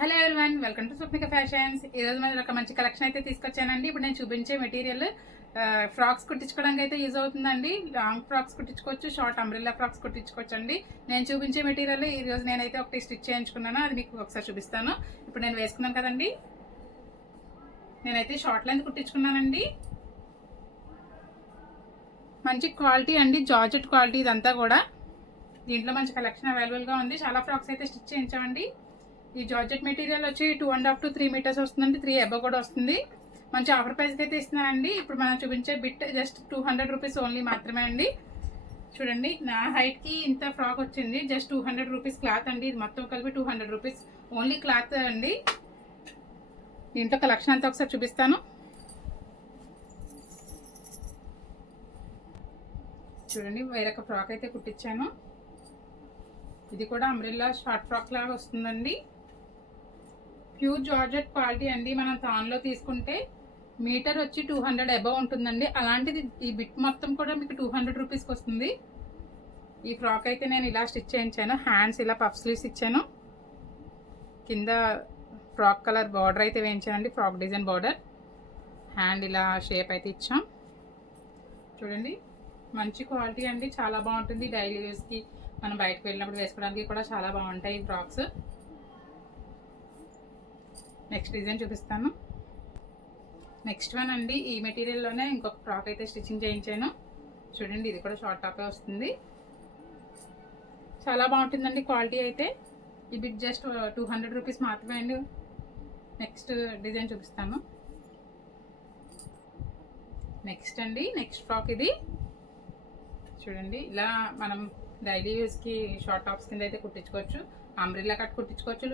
Hello everyone, welcome to Swapnika fashions. ఈ రోజు మనం ఒక మంచి కలెక్షన్ అయితే తీసుకొచ్చానండి. ఇప్పుడు నేను చూపించే మెటీరియల్ ఫ్రాక్స్ కుట్టించుకోవడానికి అయితే యూజ్ అవుతుందండి. లాంగ్ ఫ్రాక్స్ కుట్టించుకోవచ్చు, షార్ట్ అంబ్రెల్లా ఫ్రాక్స్ కుట్టించుకోవచ్చు అండి. నేను చూపించే మెటీరియల్ ఈ రోజు నేనైతే ఒకటి స్టిచ్ చేయించుకున్నాను, అది మీకు ఒకసారి చూపిస్తాను. ఇప్పుడు నేను వేసుకున్నాను కదండి, నేనైతే షార్ట్ లెంత్ కుట్టించుకున్నానండి. మంచి క్వాలిటీ అండి, జార్జెట్ క్వాలిటీ ఇదంతా కూడా. దీంట్లో మంచి కలెక్షన్ అవైలబుల్గా ఉంది. చాలా ఫ్రాక్స్ అయితే స్టిచ్ చేయించామండి. ఈ జార్జెట్ మెటీరియల్ వచ్చి 2.5 to 3 మీటర్స్ వస్తుందండి, 3 అబవ్ కూడా వస్తుంది. మంచి ఆఫర్ ప్రైస్కి అయితే ఇస్తున్నానండి. ఇప్పుడు మనం చూపించే బిట్ జస్ట్ 200 రూపీస్ ఓన్లీ మాత్రమే అండి. చూడండి, నా హైట్కి ఇంత ఫ్రాక్ వచ్చింది. జస్ట్ 200 రూపీస్ క్లాత్ అండి. ఇది మొత్తం కలిపి 200 రూపీస్ ఓన్లీ క్లాత్ అండి. దీంట్లో కలెక్షన్ అంతా ఒకసారి చూపిస్తాను. చూడండి, వేరొక ఫ్రాక్ అయితే కుట్టించాను. ఇది కూడా అంబ్రెల్లా షార్ట్ ఫ్రాక్ లాగా వస్తుందండి. ప్యూర్ జార్జెట్ క్వాలిటీ అండి. మనం తాన్లో తీసుకుంటే మీటర్ వచ్చి 200 అబవ్ ఉంటుందండి. అలాంటిది ఈ బిట్ మొత్తం కూడా మీకు 200 రూపీస్కి వస్తుంది. ఈ ఫ్రాక్ అయితే నేను ఇలా స్టిచ్ చేయించాను. హ్యాండ్స్ ఇలా పఫ్ స్లీవ్స్ ఇచ్చాను. కింద ఫ్రాక్ కలర్ బార్డర్ అయితే వేయించానండి, ఫ్రాక్ డిజైన్ బార్డర్. హ్యాండ్ ఇలా షేప్ అయితే ఇచ్చాం. చూడండి, మంచి క్వాలిటీ అండి, చాలా బాగుంటుంది. డైలీ యూస్కి మనం బయటకు వెళ్ళినప్పుడు వేసుకోవడానికి కూడా చాలా బాగుంటాయి ఈ ఫ్రాక్స్. నెక్స్ట్ డిజైన్ చూపిస్తాను. నెక్స్ట్ వన్ అండి, ఈ మెటీరియల్లోనే ఇంకొక ఫ్రాక్ అయితే స్టిచ్చింగ్ చేయించాను. చూడండి, ఇది కూడా షార్ట్ టాపే వస్తుంది. చాలా బాగుంటుందండి క్వాలిటీ అయితే. ఈ బిట్ జస్ట్ 200 రూపీస్ మాత్రమే అండి. నెక్స్ట్ డిజైన్ చూపిస్తాను. నెక్స్ట్ అండి, నెక్స్ట్ ఫ్రాక్ ఇది. చూడండి, ఇలా మనం డైలీ యూస్కి షార్ట్ టాప్స్ కింద అయితే కుట్టించుకోవచ్చు. అంబ్రెల్లా కట్ కుట్టించుకోవచ్చు,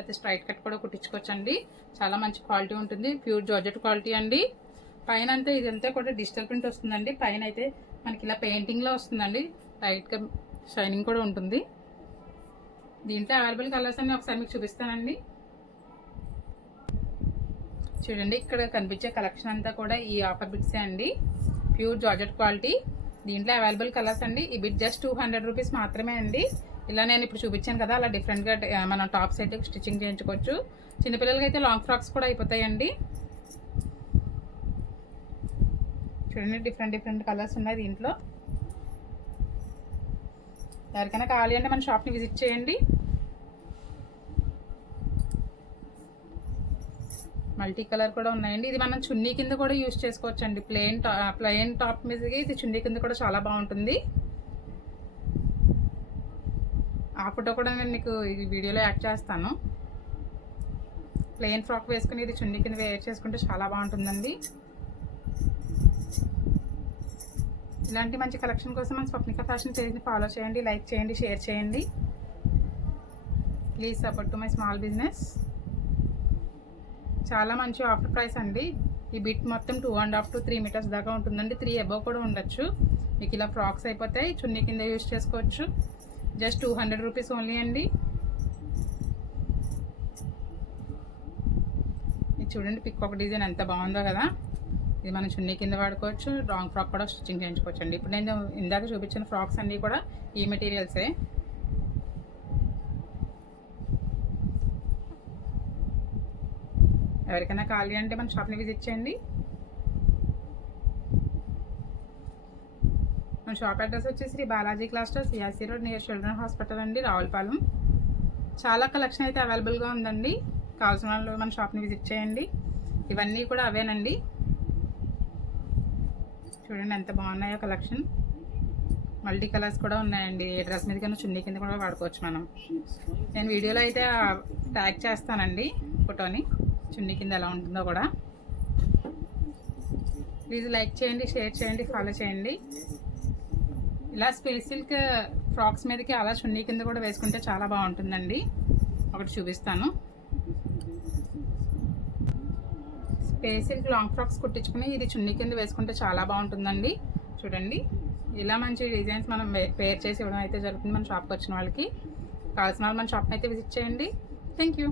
అయితే స్ట్రైట్ కట్ కూడా కుట్టించుకోవచ్చు అండి. చాలా మంచి క్వాలిటీ ఉంటుంది, ప్యూర్ జార్జెట్ క్వాలిటీ అండి. పైన అంతా ఇదంతా కూడా డిజిటల్ ప్రింట్ వస్తుందండి. పైన అయితే మనకి ఇలా పెయింటింగ్లో వస్తుందండి, లైట్గా షైనింగ్ కూడా ఉంటుంది. దీంట్లో అవైలబుల్ కలర్స్ అన్ని ఒకసారి మీకు చూపిస్తానండి. చూడండి, ఇక్కడ కనిపించే కలెక్షన్ అంతా కూడా ఈ ఆఫర్ బిట్సే అండి, ప్యూర్ జార్జెట్ క్వాలిటీ. దీంట్లో అవైలబుల్ కలర్స్ అండి. ఈ బిట్ జస్ట్ 200 రూపీస్ మాత్రమే అండి. ఇలా నేను ఇప్పుడు చూపించాను కదా, అలా డిఫరెంట్గా మనం టాప్స్ అయితే స్టిచ్చింగ్ చేయించుకోవచ్చు. చిన్నపిల్లలకి అయితే లాంగ్ ఫ్రాక్స్ కూడా అయిపోతాయండి. చూడండి, డిఫరెంట్ కలర్స్ ఉన్నాయి దీంట్లో. ఎవరికైనా కావాలి అంటే మన షాప్ని విజిట్ చేయండి. మల్టీ కలర్ కూడా ఉన్నాయండి. ఇది మనం చున్నీ కింద కూడా యూజ్ చేసుకోవచ్చు అండి. ప్లెయిన్ టాప్ మీదకి ఇది చున్నీ కింద కూడా చాలా బాగుంటుంది. ఆ ఫోటో కూడా నేను మీకు ఈ వీడియోలో యాడ్ చేస్తాను. ప్లెయిన్ ఫ్రాక్ వేసుకుని ఇది చున్నీ కింద వేర్ చేసుకుంటే చాలా బాగుంటుందండి. ఇలాంటి మంచి కలెక్షన్ కోసం మన స్వప్నిక ఫ్యాషన్ పేజ్ని ఫాలో చేయండి, లైక్ చేయండి, షేర్ చేయండి. Please support to my small business. చాలా మంచి ఆఫర్ ప్రైస్ అండి. ఈ బిట్ మొత్తం 2.5 to 3 మీటర్స్ దాకా ఉంటుందండి, 3 అబవ్ కూడా ఉండొచ్చు. మీకు ఇలా ఫ్రాక్స్ అయిపోతాయి, చున్నీ కింద యూజ్ చేసుకోవచ్చు. జస్ట్ 200 రూపీస్ ఓన్లీ అండి. ఇది చూడండి, పిక్ ఒక డిజైన్ ఎంత బాగుందో కదా. ఇది మనం చున్నీ కింద వాడుకోవచ్చు, లాంగ్ ఫ్రాక్ కూడా స్టిచ్చింగ్ చేయించుకోవచ్చు అండి. ఇప్పుడు నేను ఇందాక చూపించిన ఫ్రాక్స్ అన్నీ కూడా ఈ మెటీరియల్సే. ఎవరికైనా కావాలి అంటే మన షాప్ని విజిట్ చేయండి. మన షాప్ అడ్రస్ వచ్చి Shri Balaji cluster, CRC road, near children hospital అండి, రావులపాలెం. చాలా కలెక్షన్ అయితే అవైలబుల్గా ఉందండి. కావాల్సిన వాళ్ళు మన షాప్ని విజిట్ చేయండి. ఇవన్నీ కూడా అవేనండి. చూడండి ఎంత బాగున్నాయో కలెక్షన్. మల్టీ కలర్స్ కూడా ఉన్నాయండి. ఏ డ్రెస్ మీద కన్నా చున్నీ కింద కూడా వాడుకోవచ్చు మనం. నేను వీడియోలో అయితే ట్యాగ్ చేస్తానండి ఫోటోని, చున్నీ కింద ఎలా ఉంటుందో కూడా. ప్లీజ్ లైక్ చేయండి, షేర్ చేయండి, ఫాలో చేయండి. ఇలా స్పేస్ సిల్క్ ఫ్రాక్స్ మీదకి అలా చున్నీ కింద కూడా వేసుకుంటే చాలా బాగుంటుందండి. ఒకటి చూపిస్తాను. స్పేస్ సిల్క్ లాంగ్ ఫ్రాక్స్ కుట్టించుకుని ఇది చున్నీ కింద వేసుకుంటే చాలా బాగుంటుందండి. చూడండి, ఇలా మంచి డిజైన్స్ మనం పేర్ చేసి ఇవ్వడం అయితే జరుగుతుంది మన షాప్కి వచ్చిన వాళ్ళకి. కావాల్సిన వాళ్ళు మన షాప్ని అయితే విజిట్ చేయండి. Thank you.